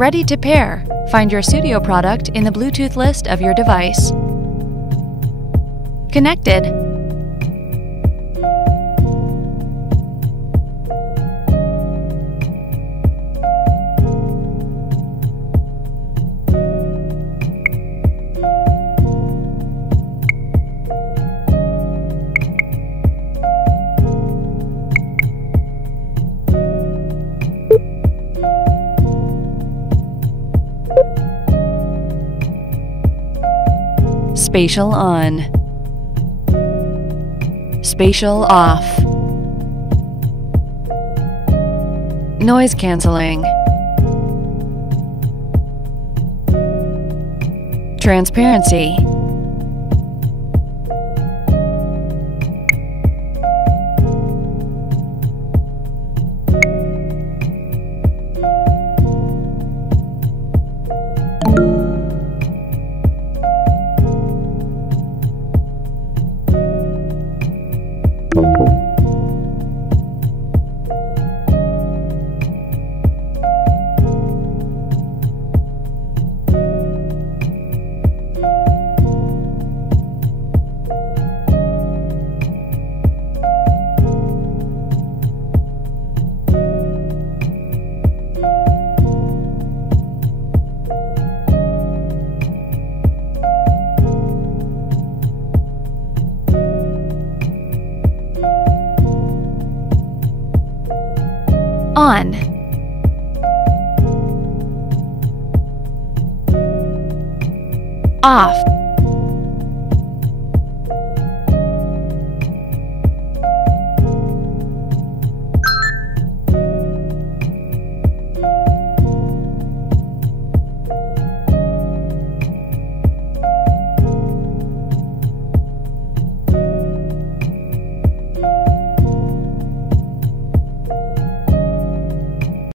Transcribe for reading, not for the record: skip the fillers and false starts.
Ready to pair. Find your Sudio product in the Bluetooth list of your device. Connected. Spatial on. Spatial off. Noise cancelling. Transparency. On. Off.